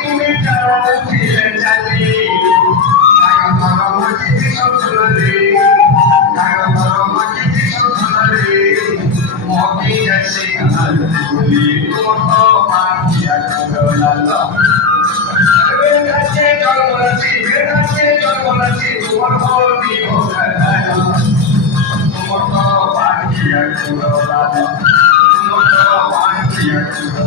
তুমি যাও ফিরে যাবি মাটি সন্তানে মাটি সন্তানে মতি আছে কাল বলি তোমার পাখিয়া লালা বেদাছে জন্মরাশি তোমার বলি ভোলা তোমার পাখিয়া লালা তোমার পাখিয়া